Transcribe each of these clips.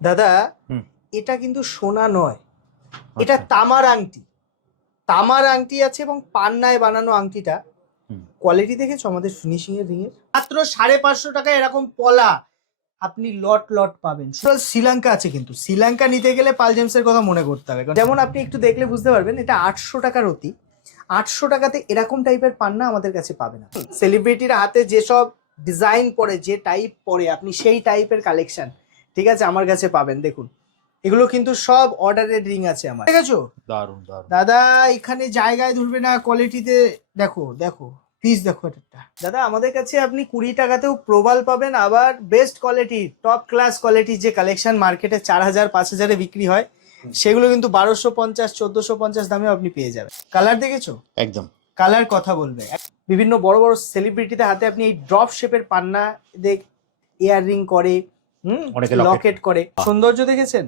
দাদা এটা কিন্তু সোনা নয়। এটা তামার আংটি। তামার আংটি আছে এবং পান্নায় বানানো আংটিটা। কোয়ালিটি দেখেছ আমাদের ফিনিশিং এর রিং এর? মাত্র সাড়ে পাঁচশো টাকা এরকম পলা। আপনি লট লট পাবেন। শ্রীলঙ্কা আছে কিন্তু। শ্রীলঙ্কা নিতে গেলে পাল জেমসের কথা মনে করতে হবে। যেমন আপনি একটু দেখলে বুঝতে পারবেন এটা আটশো টাকার অতি। আটশো টাকাতে এরকম টাইপের পান্না আমাদের কাছে পাবে না। সেলিব্রিটির হাতে যেসব ডিজাইন পরে যে টাইপ পরে আপনি সেই টাইপের কালেকশন ঠিক আছে আমার কাছে পাবেন। দেখুন এগুলো কিন্তু সব অর্ডারের রিং আছে আমার। ঠিক আছে? দারুণ দারুণ দাদা এখানে জায়গায় ধরবে না কোয়ালিটিতে দেখো দেখো পিস দেখো এটা দাদা আমাদের কাছে আপনি কুড়ি টাকাতেও প্রবাল পাবেন আবার বেস্ট কোয়ালিটি টপ ক্লাস কোয়ালিটির যে কালেকশন মার্কেটে চার হাজার পাঁচ হাজারে বিক্রি হয় সেগুলো কিন্তু বারোশো পঞ্চাশ চোদ্দশো পঞ্চাশ দামে আপনি পেয়ে যাবেন। কালার দেখেছ? একদম। কালার কথা বলবে। বিভিন্ন বড় বড় সেলিব্রিটিদের হাতে আপনি এই ড্রপ শেপের পান্না দেখ ইয়ার রিং করে অনেকে লকেট করে। সৌন্দর্য দেখেছেন?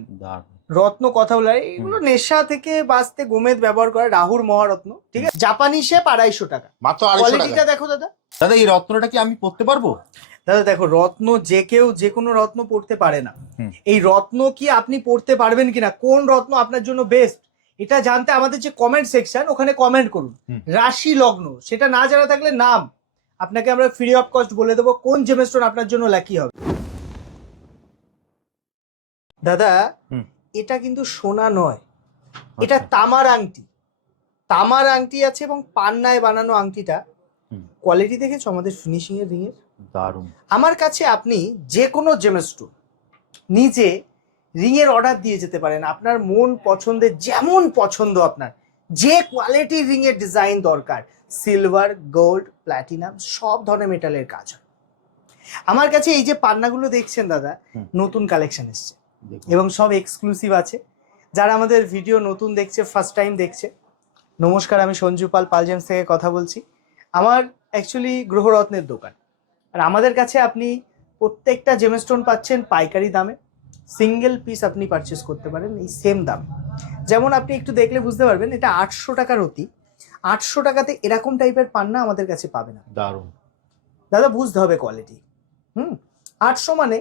রত্ন কথা বলে এগুলো নেশা থেকে বাঁচতে গোমেদ ব্যবহার করে রাহুর মহারত্ন ঠিক আছে? জাপানি শেপ আড়াইশো টাকা। মাত্র কোয়ালিটিটা দেখো দাদা। দাদা এই রত্নটা কি আমি পড়তে পারব? দাদা দেখো রত্ন যে কেউ যে কোনো রত্ন পড়তে পারে না। এই রত্ন কি আপনি পড়তে পারবেন কিনা? কোন রত্ন আপনার জন্য বেস্ট এটা জানতে আমাদের যে কমেন্ট সেকশন ওখানে কমেন্ট করুন। রাশি লগ্ন সেটা না জানা থাকলে নাম। আপনাকে আমরা ফ্রি অফ কস্ট বলে দেবো কোন জেমস্টোন আপনার জন্য লাকি হবে। দাদা এটা কিন্তু সোনা নয়। এটা আচ্ছা। তামার আংটি। তামার আংটি আছে এবং পান্নায় বানানো আংটিটা। কোয়ালিটি দেখেছ আমাদের ফিনিশিং এর রিং এর? দারুণ আমার কাছে আপনি যে কোনো জেমস্টো নিজে রিংয়ের অর্ডার দিয়ে যেতে পারেন। আপনার মন পছন্দের যেমন পছন্দ আপনার যে কোয়ালিটির রিংয়ের ডিজাইন দরকার সিলভার গোল্ড প্ল্যাটিনাম সব ধরনের মেটালের কাজ হয়। আমার কাছে এই যে পান্নাগুলো দেখছেন দাদা নতুন কালেকশন এসছে। এবং সব এক্সক্লুসিভ আছে। যারা আমাদের ভিডিও নতুন দেখছে ফার্স্ট টাইম দেখছে নমস্কার আমি সঞ্জু পাল পাল জেমস থেকে কথা বলছি। আমার অ্যাকচুয়ালি গ্রহরত্নের দোকান। আর আমাদের কাছে আপনি প্রত্যেকটা জেমস্টোন পাচ্ছেন পাইকারি দামে। সিঙ্গেল পিস আপনি পারচেস করতে পারেন এই সেম দাম। যেমন আপনি একটু দেখলে বুঝতে পারবেন এটা আটশো টাকার অতি আটশো টাকাতে এরকম টাইপের পান্না আমাদের কাছে পাবে না দারুণ দাদা বুঝতে হবে কোয়ালিটি হুম? আটশো মানে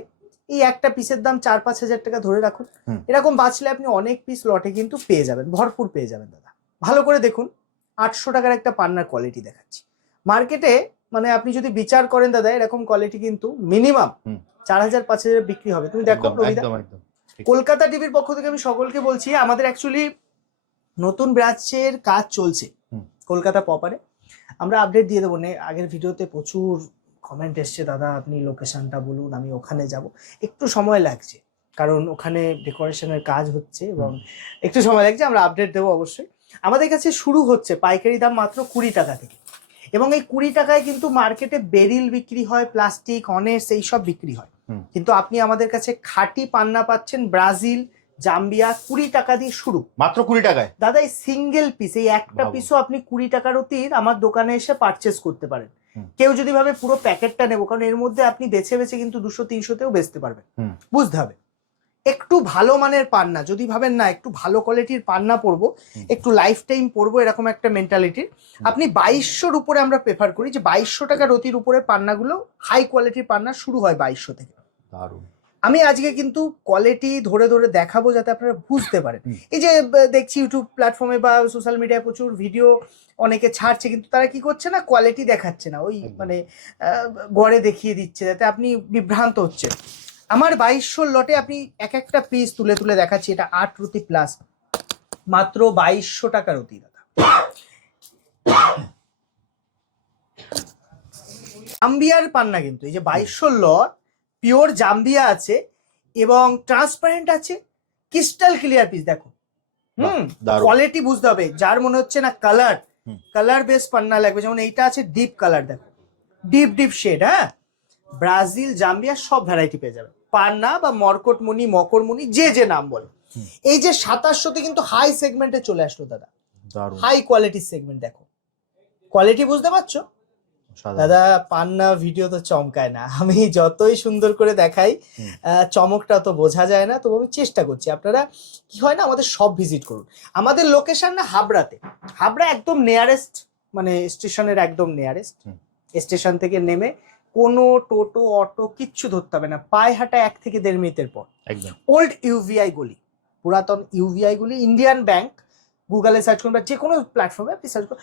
এই একটা পিসের দাম চার পাঁচ হাজার টাকা ধরে রাখুন। এরকম বাঁচলে আপনি অনেক পিস লটে কিন্তু পেয়ে যাবেন ভরপুর পেয়ে যাবেন দাদা। ভালো করে দেখুন আটশো টাকার একটা পান্নার কোয়ালিটি দেখাচ্ছি। মার্কেটে মানে আপনি যদি বিচার করেন দাদা এরকম কোয়ালিটি কিন্তু মিনিমাম চার হাজার পাঁচ হাজার বিক্রি হবে। তুমি দেখো কলকাতা টিভির পক্ষ থেকে আমি সকলকে বলছি আমাদের অ্যাকচুয়ালি নতুন ব্রাঞ্চের কাজ চলছে কলকাতা পপারে আমরা আপডেট দিয়ে দেবো নে আগের ভিডিওতে প্রচুর কমেন্ট এসছে দাদা আপনি লোকেশনটা বলুন আমি ওখানে যাব। একটু সময় লাগছে কারণ ওখানে ডেকোরেশনের কাজ হচ্ছে এবং একটু সময় লাগছে আমরা আপডেট দেবো অবশ্যই। আমাদের কাছে শুরু হচ্ছে পাইকারি দাম মাত্র কুড়ি টাকা থেকে এবং এই কুড়ি টাকায় কিন্তু মার্কেটে বেরিল বিক্রি হয় প্লাস্টিক অনেস এই সব বিক্রি হয়। কিন্তু আপনি আমাদের কাছে খাঁটি পান্না পাচ্ছেন ব্রাজিল জাম্বিয়া কুড়ি টাকা দিয়ে শুরু। মাত্র কুড়ি টাকায়? দাদা এই সিঙ্গেল পিস এই একটা পিসও আপনি কুড়ি টাকার অতির আমার দোকানে এসে পারচেস করতে পারেন। কেউ যদি ভাবে পুরো প্যাকেটটা নেব কারণ এর মধ্যে আপনি বেছে বেছে কিন্তু দুশো তিনশোতেও বেচতে পারবেন। বুঝতে হবে। একটু ভালো মানের পান্না যদি ভাবেন না একটু ভালো কোয়ালিটির পান্না পরবো একটু লাইফ টাইম পরবো এরকম একটা মেন্টালিটির আপনি বাইশশোর উপরে আমরা প্রেফার করি যে বাইশশো টাকা রতির উপরে পান্নাগুলো হাই কোয়ালিটির পান্না শুরু হয় বাইশশো থেকে। দারুণ আমি আজকে কিন্তু কোয়ালিটি ধরে ধরে দেখাবো যাতে আপনারা বুঝতে পারেন। এই যে দেখছি ইউটিউব প্ল্যাটফর্মে বা সোশ্যাল মিডিয়ায় প্রচুর ভিডিও অনেকে ছাড়ছে কিন্তু তারা কি করছে না কোয়ালিটি দেখাচ্ছে না। ওই মানে গড়ে দেখিয়ে দিচ্ছে যাতে আপনি বিভ্রান্ত হচ্ছে আমার বাইশশো লটে আপনি এক একটা পিস তুলে তুলে দেখাচ্ছি এটা আট রুটি প্লাস মাত্র বাইশশো টাকার অতি দাদা। জাম্বিয়ার পান্না কিন্তু এই যে বাইশশো লট পিওর জাম্বিয়া আছে এবং ট্রান্সপারেন্ট আছে ক্রিস্টাল ক্লিয়ার পিস দেখো। হুম কোয়ালিটি বুঝতে হবে। যার মনে হচ্ছে না কালার কালার বেস পান্না লাগবে। যেমন এইটা আছে ডিপ কালার দেখো। ডিপ ডিপ শেড হ্যাঁ? ব্রাজিল জাম্বিয়া সব ভ্যারাইটি পেয়ে যাবে। পান্না বা মরকটমণি মকরমণি যে যে নাম বলে। এই যে সাতাশশোতে কিন্তু হাই সেগমেন্টে চলে আসলো দাদা। হাই কোয়ালিটির সেগমেন্ট দেখো। কোয়ালিটি বুঝতে পারছ? দাদা পান্না ভিডিও তো চমকায় না। আমি যতই সুন্দর করে দেখাই চমকটা তো বোঝা যায় না। তবু আমি চেষ্টা করছি। আপনারা কি হয় না আমাদের সব ভিজিট করুন। আমাদের লোকেশন না হাবড়াতে। হাবড়া একদম নিয়ারেস্ট মানে স্টেশনের একদম নিয়ারেস্ট স্টেশন থেকে নেমে কোনো টোটো অটো কিচ্ছু ধরতে হবে না। পায়ে হাঁটা এক থেকে দেড় মিনিটের পর। ওল্ড ইউভিআই গুলি। পুরাতন ইউভিআই গুলি ইন্ডিয়ান ব্যাংক গুগলে সার্চ করুন বা যে কোনো প্ল্যাটফর্মে আপনি সার্চ করুন।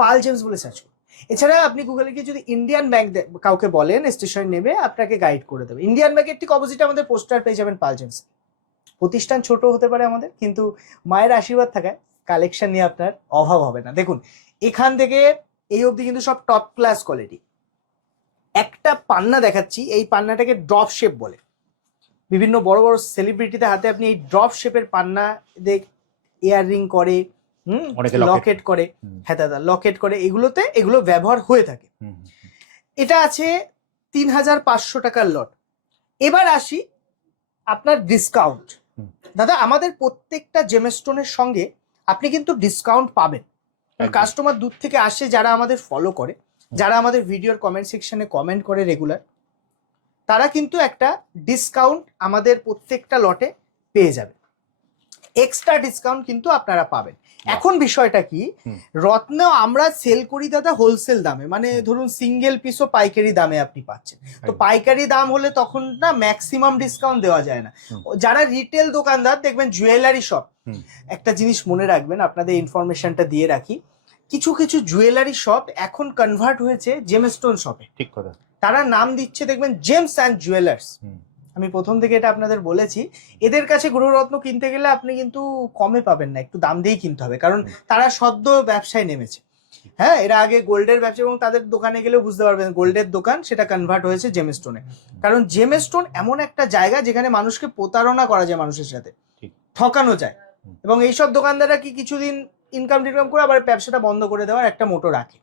পাল জেমস বলে সার্চ করুন। এছাড়া আপনি গুগলে গিয়ে যদি ইন্ডিয়ান ব্যাংক কাউকে বলেন স্টেশনে নেমে আপনাকে গাইড করে দেবে। ইন্ডিয়ান ব্যাংকের ঠিক অপোজিটে আমাদের পোস্টার পেয়ে যাবেন পাল জেমস প্রতিষ্ঠান ছোট হতে পারে আমাদের, কিন্তু মায়ের আশীর্বাদ থাকায় কালেকশন নিয়ে আপনার অভাব হবে না। দেখুন, এখান থেকে এই অবধি কিন্তু সব টপ ক্লাস কোয়ালিটি একটা পান্না দেখাচ্ছি, এই পান্নাটাকে ড্রপ শেপ বলে। বিভিন্ন বড় বড় সেলিব্রিটিদের হাতে আপনি এই ড্রপ শেপের পান্না দেখ ইয়ার রিং করে অনেকে লকেট করে। হ্যাঁ দাদা লকেট করে। এগুলোতে এগুলো ব্যবহার হয়ে থাকে। এটা আছে তিন হাজার পাঁচশো টাকার লট এবার আসি আপনার ডিসকাউন্ট দাদা আমাদের প্রত্যেকটা জেমস্টোনের সঙ্গে আপনি কিন্তু ডিসকাউন্ট পাবেন। কাস্টমার দূর থেকে আসে যারা আমাদের ফলো করে যারা আমাদের ভিডিওর কমেন্ট সেকশনে কমেন্ট করে রেগুলার তারা কিন্তু একটা ডিসকাউন্ট আমাদের প্রত্যেকটা লটে পেয়ে যাবে। এক্সট্রা ডিসকাউন্ট কিন্তু আপনারা পাবেন। এখন বিষয়টা কি রত্ন আমরা সেল করি দাদা হোলসেল দামে মানে ধরুন সিঙ্গেল পিসও পাইকারি দামে আপনি পাচ্ছেন। তো পাইকারি দাম হলে তখন না ম্যাক্সিমাম ডিসকাউন্ট দেওয়া যায় না। যারা রিটেল দোকানদার দেখবেন জুয়েলারি শপ একটা জিনিস মনে রাখবেন আপনাদের ইনফরমেশনটা দিয়ে রাখি কিছু কিছু জুয়েলারি শপ এখন কনভার্ট হয়েছে জেমস্টোন শপে ঠিক কথা। তারা নাম দিচ্ছে দেখবেন জেমস অ্যান্ড জুয়েলার্স আমি প্রথম থেকে এটা আপনাদের বলেছি এদের কাছে গ্রহরত্ন কিনতে গেলে আপনি কিন্তু কমে পাবেন না একটু দাম দিয়েই কিনতে হবে কারণ তারা সদ্য ব্যবসায় নেমেছে। হ্যাঁ এরা আগে গোল্ডের ব্যবসা এবং তাদের দোকানে গেলেও বুঝতে পারবেন গোল্ডের দোকান সেটা কনভার্ট হয়েছে জেমস্টোনে কারণ জেমস্টোন এমন একটা জায়গা যেখানে মানুষকে প্রতারণা করা যায় মানুষের সাথে ঠকানো যায়। এবং এইসব দোকানদাররা কি কিছুদিন ইনকাম টিনকাম করে আবার ব্যবসাটা বন্ধ করে দেওয়ার একটা মোটো রাখে।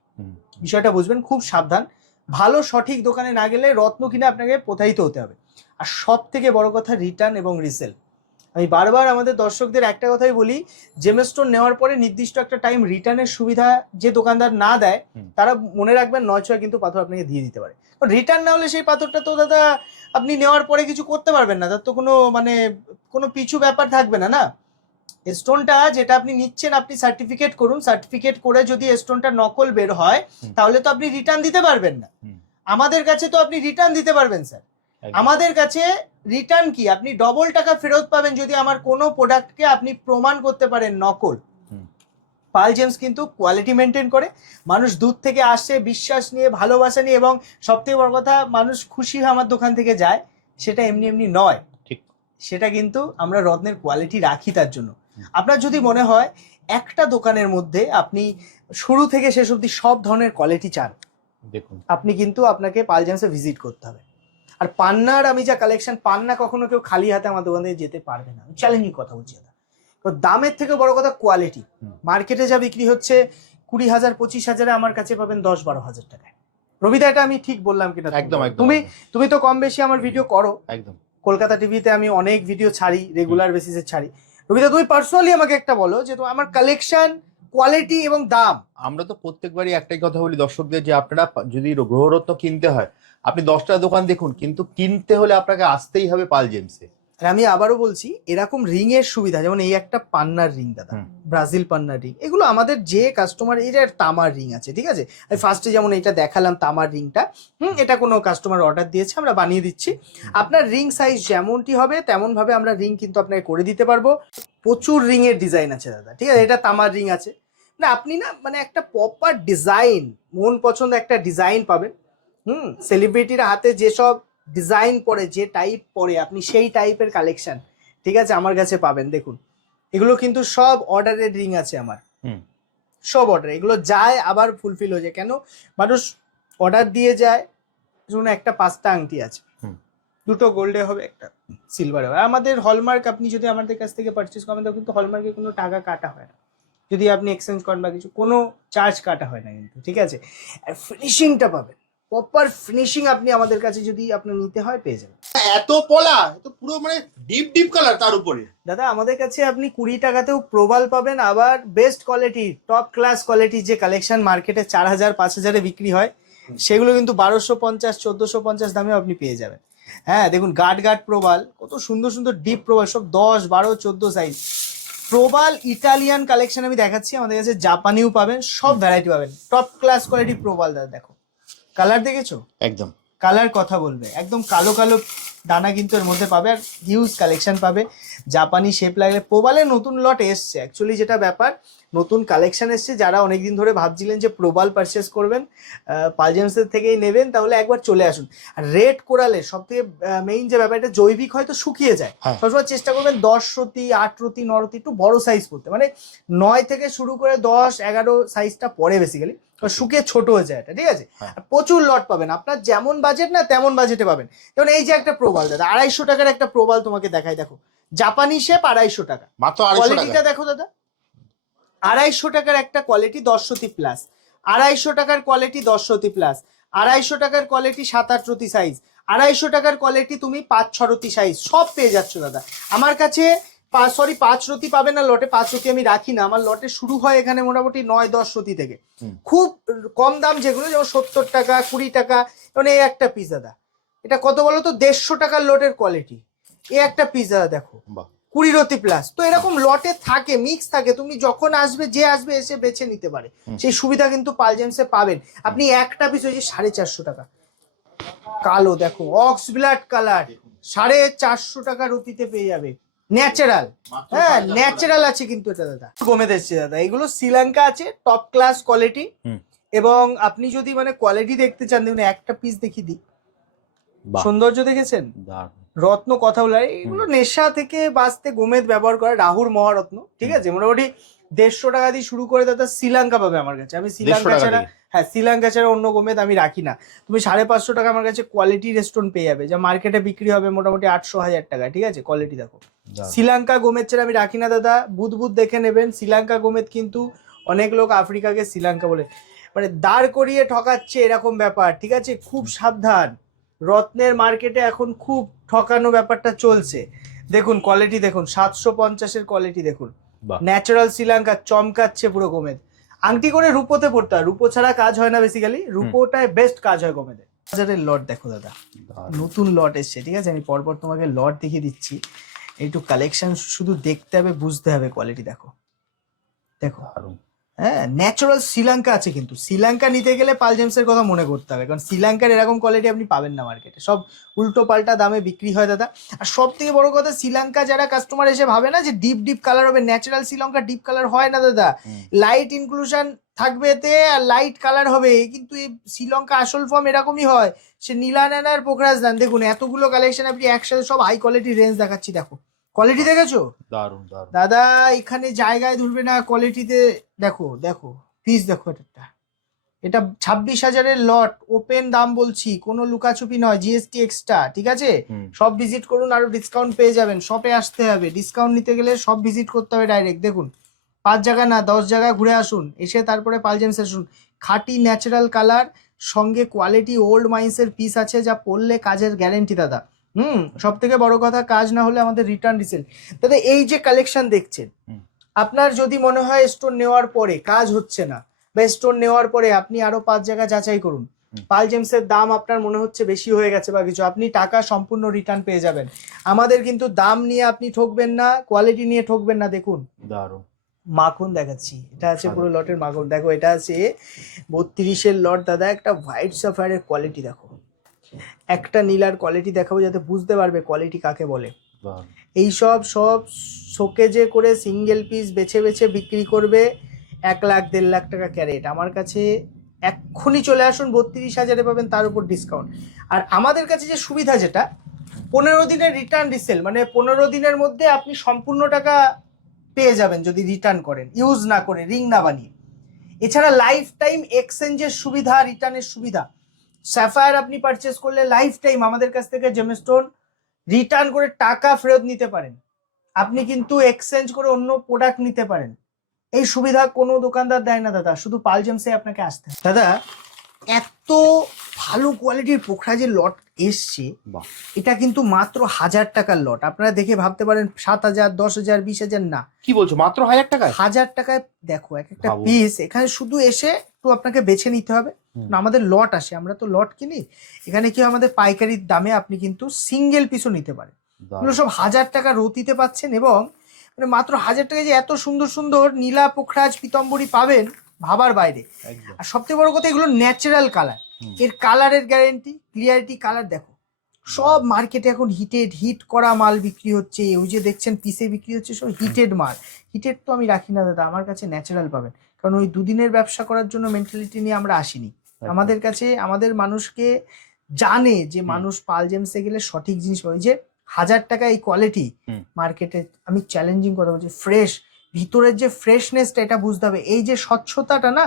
বিষয়টা বুঝবেন খুব সাবধান। ভালো সঠিক দোকানে না গেলে রত্ন কিনে আপনাকে প্রতারিত হতে হবে। আর সব থেকে বড় কথা রিটার্ন এবং রিসেল আমি বারবার আমাদের দর্শকদের একটা কথাই বলি জেমস্টোন নেওয়ার পরে নির্দিষ্ট একটা টাইম রিটার্নের সুবিধা যে দোকানদার না দেয় তারা মনে রাখবেন নয় ছয় কিন্তু পাথর আপনাকে দিয়ে দিতে পারে। রিটার্ন না হলে সেই পাথরটা তো দাদা আপনি নেওয়ার পরে কিছু করতে পারবেন না তার তো কোনো মানে কোনো পিছু ব্যাপার থাকবে না না? স্টোনটা যেটা আপনি নিচ্ছেন আপনি সার্টিফিকেট করুন সার্টিফিকেট করে যদি স্টোনটা নকল বের হয় তাহলে তো আপনি রিটার্ন দিতে পারবেন না। আমাদের কাছে তো আপনি রিটার্ন দিতে পারবেন স্যার। আমাদের কাছে রিটার্ন কি? আপনি ডবল টাকা ফেরত পাবেন যদি আমার কোনো প্রোডাক্টকে আপনি প্রমাণ করতে পারেন নকল। পাল জেমস কিন্তু কোয়ালিটি মেনটেন করে। মানুষ দূর থেকে আসে বিশ্বাস নিয়ে ভালোবাসা নিয়ে এবং সবথেকে বড় কথা মানুষ খুশি হয়ে আমার দোকান থেকে যায়। সেটা এমনি এমনি নয়। ঠিক। সেটা কিন্তু আমরা রত্নের কোয়ালিটি রাখি তার জন্য। আপনার যদি মনে হয় একটা দোকানের মধ্যে আপনি শুরু থেকে শেষ অবধি সব ধরনের কোয়ালিটি চান। দেখুন। আপনি কিন্তু আপনাকে পাল জেমসে ভিজিট করতে হবে। আর পান্নার আমি যা কালেকশন পান্না কখনো কেউ খালি হাতে আমার দোকান থেকে যেতে পারবে না। চ্যালেঞ্জিং কথা বলছি দাদা। তো দামের থেকে বড় কথা কোয়ালিটি মার্কেটে যা বিক্রি হচ্ছে কুড়ি হাজার পঁচিশ হাজারে আমার কাছে পাবেন দশ বারো হাজার টাকায়। রবিদা এটা আমি ঠিক বললাম কিনা একদম। তুমি তুমি তো কম বেশি আমার ভিডিও করো। একদম। কলকাতা টিভিতে আমি অনেক ভিডিও ছাড়ি রেগুলার বেসিসে ছাড়ি। রবিদা তুমি পার্সোনালি আমাকে একটা বলো যে তো আমার কালেকশন কোয়ালিটি এবং দাম। আমরা তো প্রত্যেকবারই একটাই কথা বলি দর্শকদের যে আপনারা যদি গ্রহরত্ন কিনতে হয় আপনি দশটা দোকান দেখুন কিন্তু কিনতে হলে আপনাকে আসতেই হবে পাল জেমসে। আর আমি আবারও বলছি এরকম রিং এর সুবিধা যেমন এই একটা পান্নার রিং দাদা ব্রাজিল পান্নার রিং এগুলো আমাদের যে কাস্টমার যে তামার রিং আছে ঠিক আছে? আমি ফার্স্টে যেমন এটা দেখালাম তামার রিংটা হুম এটা কোনো কাস্টমার অর্ডার দিয়েছে আমরা বানিয়ে দিচ্ছি। আপনার রিং সাইজ যেমনটি হবে তেমন ভাবে আমরা রিং কিন্তু আপনাকে করে দিতে পারব। প্রচুর রিং এর ডিজাইন আছে দাদা ঠিক আছে? এটা তামার রিং আছে। না আপনি না মানে একটা প্রপার ডিজাইন মন পছন্দ একটা ডিজাইন পাবেন। হুম। সেলিব্রিটির হাতে যেসব ডিজাইন পরে যে টাইপ পরে আপনি সেই টাইপের কালেকশন ঠিক আছে আমার কাছে পাবেন। দেখুন এগুলো কিন্তু সব অর্ডারের রিং আছে আমার। হুম। সব অর্ডার এগুলো যায় আবার ফুলফিল হয়ে যায়। কেন? মানুষ অর্ডার দিয়ে যায় ধরুন একটা পাঁচটা আংটি আছে। হুম। দুটো গোল্ডে হবে একটা সিলভারে হবে। আমাদের হলমার্ক আপনি যদি আমাদের কাছ থেকে পারচেস করেন তো কিন্তু হলমার্কে কোনো টাকা কাটা হয় না। যদি আপনি এক্সচেঞ্জ করেন বা কিছু কোনো চার্জ কাটা হয় না কিন্তু ঠিক আছে? আর ফিনিশিংটা পাবেন। প্রপার ফিনিশিং আপনি আমাদের কাছে যদি আপনার নিতে হয় পেয়ে যাবেন। এত পলা তো পুরো মানে ডিপ ডিপ কালার তার উপরে। দাদা আমাদের কাছে আপনি কুড়ি টাকাতেও প্রবাল পাবেন আবার বেস্ট কোয়ালিটি টপ ক্লাস কোয়ালিটির যে কালেকশন মার্কেটে চার হাজার পাঁচ হাজারে বিক্রি হয় সেগুলো কিন্তু বারোশো পঞ্চাশ চোদ্দোশো পঞ্চাশ দামেও আপনি পেয়ে যাবেন। হ্যাঁ দেখুন গাট গার্ড প্রবাল কত সুন্দর সুন্দর ডিপ প্রবাল সব দশ বারো চোদ্দ সাইজ প্রবাল ইটালিয়ান কালেকশন আমি দেখাচ্ছি আমাদের কাছে জাপানিও পাবেন সব ভ্যারাইটি পাবেন। টপ ক্লাস কোয়ালিটি প্রবাল দাদা দেখো। কালার দেখেছ? একদম। কালার কথা বলবে। একদম কালো কালো দানা কিন্তু এর মধ্যে পাবে আর হিউজ কালেকশন পাবে। জাপানি শেপ লাগলে প্রবালের নতুন লট এসছে। অ্যাকচুয়ালি যেটা ব্যাপার নতুন কালেকশন এসছে যারা অনেকদিন ধরে ভাবছিলেন যে প্রবাল পারচেস করবেন পালজেন্সের থেকেই নেবেন তাহলে একবার চলে আসুন। আর রেড কোরালে সব থেকে মেইন যে ব্যাপার এটা জৈবিক হয়তো শুকিয়ে যায়। হ্যাঁ। সবসময় চেষ্টা করবেন দশ রতি আট রতি ন রতি একটু বড় সাইজ করতে। মানে নয় থেকে শুরু করে দশ এগারো সাইজটা পরে বেসিক্যালি শুকিয়ে ছোট হয়ে যায় এটা ঠিক আছে? হ্যাঁ। প্রচুর লট পাবেন। আপনার যেমন বাজেট না তেমন বাজেটে পাবেন। যেমন এই যে একটা প্রবাল দাদা আড়াইশো টাকার একটা প্রবাল তোমাকে দেখাই দেখো। জাপানি শেপ আড়াইশো টাকা। মাত্র কোয়ালিটিটা দেখো দাদা। আড়াইশো টাকার একটা কোয়ালিটি দশশতি প্লাস আড়াইশো টাকার কোয়ালিটি দশশতি প্লাস আড়াইশো টাকার কোয়ালিটি সাত আট রতি সাইজ আড়াইশো টাকার কোয়ালিটি তুমি পাঁচ ছ রতি সাইজ সব পেয়ে যাচ্ছ দাদা। আমার কাছে সরি পাঁচ রতি পাবে না লটে পাঁচ রতি আমি রাখি না। আমার লটে শুরু হয় এখানে মোটামুটি নয় দশ রতি থেকে। খুব কম দাম যেগুলো যেমন সত্তর টাকা কুড়ি টাকা মানে এই একটা পিস দাদা এটা কত বলো তো? দেড়শো টাকার লটের কোয়ালিটি এ একটা পিস দাদা দেখো। কুড়ি রতি প্লাস তো এরকম লটে থাকে মিক্স থাকে। তুমি যখন আসবে যে আসবে এসে বেছে নিতে পারে। সেই সুবিধা কিন্তু পালজেন্সে পাবেন। আপনি একটা পিস হয়েছে সাড়ে চারশো টাকা। কালো দেখো অক্স ব্লাড কালার সাড়ে চারশো টাকা রতিতে পেয়ে যাবে। ন্যাচারাল হ্যাঁ ন্যাচারাল আছে কিন্তু এটা দাদা। কমে দিচ্ছে দাদা। এগুলো শ্রীলঙ্কা আছে টপ ক্লাস কোয়ালিটি এবং আপনি যদি মানে কোয়ালিটি দেখতে চান দেখুন একটা পিস দেখিয়ে দিই। সৌন্দর্য দেখেছেন? রত্ন কথা বলে এগুলো নেশা থেকে বাঁচতে গোমেদ ব্যবহার করে রাহুর মহারত্ন ঠিক আছে? মোটামুটি দেড়শো টাকা দিয়ে শুরু করে দাদা শ্রীলঙ্কা পাবে আমার কাছে। আমি শ্রীলঙ্কা ছাড়া। হ্যাঁ শ্রীলঙ্কা ছাড়া অন্য গোমেদ আমি রাখি না। তুমি সাড়ে পাঁচশো টাকা আমার কাছে কোয়ালিটি রেস্টুরেন্ট পেয়ে যাবে যা মার্কেটে বিক্রি হবে মোটামুটি আটশো হাজার টাকা ঠিক আছে? কোয়ালিটি দেখো। শ্রীলঙ্কা গোমেদ ছাড়া আমি রাখি না দাদা। বুধ বুধ দেখে নেবেন। শ্রীলঙ্কা গোমেদ কিন্তু অনেক লোক আফ্রিকাকে শ্রীলঙ্কা বলে। মানে দাঁড় করিয়ে ঠকাচ্ছে এরকম ব্যাপার ঠিক আছে? খুব সাবধান। রত্নের মার্কেটে এখন খুব ঠকানো ব্যাপারটা চলছে। দেখুন কোয়ালিটি দেখুন সাতশো পঞ্চাশের কোয়ালিটি দেখুন। ন্যাচারাল শ্রীলঙ্কা চমকাচ্ছে পুরো গোমেদ আংটি করে রূপোতে পড়তে হয়। রূপো ছাড়া কাজ হয় না বেসিক্যালি রূপোটায় বেস্ট কাজ হয় কমেতে বাজারের লট দেখো দাদা। নতুন লট এসছে ঠিক আছে? আমি পরপর তোমাকে লট দেখিয়ে দিচ্ছি। একটু কালেকশন শুধু দেখতে হবে বুঝতে হবে কোয়ালিটি দেখো। দেখো। হ্যাঁ ন্যাচারাল শ্রীলঙ্কা আছে কিন্তু। শ্রীলঙ্কা নিতে গেলে পাল জেমসের কথা মনে করতে হবে কারণ শ্রীলঙ্কার এরকম কোয়ালিটি আপনি পাবেন না মার্কেটে সব উল্টো পাল্টা দামে বিক্রি হয় দাদা। আর সব থেকে বড় কথা শ্রীলঙ্কা যারা কাস্টমার এসে ভাবে না যে ডিপ ডিপ কালার হবে ন্যাচারাল শ্রীলঙ্কা ডিপ কালার হয় না দাদা। লাইট ইনক্লুশন থাকবে এতে আর লাইট কালার হবে। কিন্তু এই শ্রীলঙ্কা আসল ফর্ম এরকমই হয়। সে নীলানার পোখরাজ দান। দেখুন এতগুলো কালেকশন আপনি একসাথে সব হাই কোয়ালিটি রেঞ্জ দেখাচ্ছি দেখো। কোয়ালিটি দেখেছ? দারুণ দারুণ। দাদা এখানে জায়গায় ধরবে না কোয়ালিটিতে দেখো দেখো পিস দেখো এটা এটা ছাব্বিশ হাজারের লট ওপেন দাম বলছি কোনো লুকাছুপি নয় জিএসটি এক্সট্রা ঠিক আছে? সব ভিজিট করুন আরও ডিসকাউন্ট পেয়ে যাবেন শপে আসতে হবে। ডিসকাউন্ট নিতে গেলে সব ভিজিট করতে হবে ডাইরেক্ট দেখুন। পাঁচ জায়গা না দশ জায়গা ঘুরে আসুন এসে তারপরে পালজেমস আসুন। খাঁটি ন্যাচারাল কালার সঙ্গে কোয়ালিটি ওল্ড মাইন্সের পিস আছে যা পড়লে কাজের গ্যারেন্টি দাদা। হুম সব থেকে বড় কথা কাজ না হলে আমাদের রিটার্ন রিসেল দাদা এই যে কালেকশন দেখছেন আপনার যদি মনে হয় স্টোন নেওয়ার পরে কাজ হচ্ছে না বা স্টোন নেওয়ার পরে আপনি আরও পাঁচ জায়গা যাচাই করুন। পাল জেমসের দাম আপনার মনে হচ্ছে বেশি হয়ে গেছে বা কিছু আপনি টাকা সম্পূর্ণ রিটার্ন পেয়ে যাবেন। আমাদের কিন্তু দাম নিয়ে আপনি ঠকবেন না কোয়ালিটি নিয়ে ঠকবেন না দেখুন। দারুণ। মাখন দেখাচ্ছি এটা আছে পুরো লটের মাখন। দেখো এটা আছে বত্রিশের লট। দাদা একটা হোয়াইট সাফায়ারের কোয়ালিটি দেখো। একটা নীলার কোয়ালিটি দেখাবো যাতে বুঝতে পারবে কোয়ালিটি কাকে বলে। দারুণ। এইসব সব শোকেজে করে সিঙ্গেল পিস বেছে বেছে বিক্রি করবে এক লাখ দেড় লাখ টাকা ক্যারেট আমার কাছে এক্ষুনি চলে আসুন বত্রিশ হাজারে পাবেন তার উপর ডিসকাউন্ট আর আমাদের কাছে যে সুবিধা যেটা পনেরো দিনের রিটার্ন রিসেল মানে পনেরো দিনের মধ্যে আপনি সম্পূর্ণ টাকা পেয়ে যাবেন যদি রিটার্ন করেন। ইউজ না করে রিং না বানিয়ে। এছাড়া লাইফ টাইম এক্সচেঞ্জের সুবিধা রিটার্নের সুবিধা স্যাফায়ার আপনি পারচেস করলে লাইফ টাইম আমাদের কাছ থেকে জেমস্টোন রিটার্ন করে টাকা ফেরত নিতে পারেন। আপনি কিন্তু এক্সচেঞ্জ করে অন্য প্রোডাক্ট নিতে পারেন। এই সুবিধা কোনো দোকানদার দেয় না দাদা শুধু পালজেমসে আপনাকে আসতে দাদা এত ভালো কোয়ালিটির পোখরা যে লট এসছে এটা কিন্তু মাত্র হাজার টাকার লট আপনারা দেখে ভাবতে পারেন সাত হাজার দশ হাজার বিশ হাজার না। কি বলছো মাত্র হাজার টাকা হাজার টাকায় দেখো এক একটা পিস এখানে শুধু এসে একটু আপনাকে বেছে নিতে হবে। আমাদের লট আসে আমরা তো লট কিনি এখানে কি আমাদের পাইকারির দামে আপনি কিন্তু সিঙ্গেল পিসও নিতে পারেন। এগুলো সব হাজার টাকা রতিতে পাচ্ছেন এবং মানে মাত্র হাজার টাকায় যে এত সুন্দর সুন্দর নীলা পোখরাজ পিতম্বরী পাবেন ভাবার বাইরে। আর সবথেকে বড় কথা এগুলো ন্যাচারাল কালারের কালারের গ্যারেন্টি ক্লিয়ারিটি কালার দেখো। সব মার্কেটে এখন হিটেড হিট করা মাল বিক্রি হচ্ছে ওই যে দেখছেন পিসে বিক্রি হচ্ছে সব হিটেড মাল। হিটেড তো আমি রাখি না দাদা আমার কাছে ন্যাচারাল পাবেন। কারণ ওই দুদিনের ব্যবসা করার জন্য মেন্টালিটি নিয়ে আমরা আসিনি। আমাদের কাছে আমাদের মানুষকে জানে যে মানুষ পাল জেমসে গেলে সঠিক জিনিস পাবে। যে হাজার টাকা এই কোয়ালিটি মার্কেটে আমি চ্যালেঞ্জিং কথা বলছি ফ্রেশ ভিতরের যে ফ্রেশনেসটা এটা বুঝতে হবে। এই যে স্বচ্ছতাটা না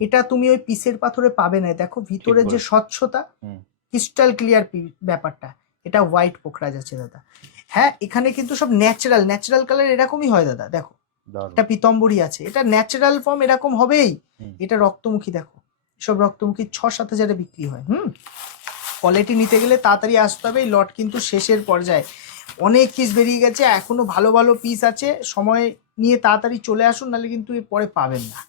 এটা তুমি ওই পিসের পাথরে পাবে না। দেখো ভিতরের যে স্বচ্ছতা। ক্রিস্টাল ক্লিয়ার ব্যাপারটা। এটা হোয়াইট পোকরা যাচ্ছে দাদা। হ্যাঁ এখানে কিন্তু সব ন্যাচারাল ন্যাচারাল কালার এরকমই হয় দাদা দেখো। এটা পিতম্বরী আছে। এটা ন্যাচারাল ফর্ম এরকম হবেই। এটা রক্তমুখী দেখো। সব রক্তমুখী ছ সাত হাজারে বিক্রি হয়, হুম? কোয়ালিটি নিতে গেলে তাড়াতাড়ি আসতে হবে, এই লট কিন্তু শেষের পর্যায়ে। অনেক পিস বেরিয়ে গেছে এখনও ভালো ভালো পিস আছে, সময় নিয়ে তাড়াতাড়ি চলে আসুন, নাহলে কিন্তু পরে পাবেন না।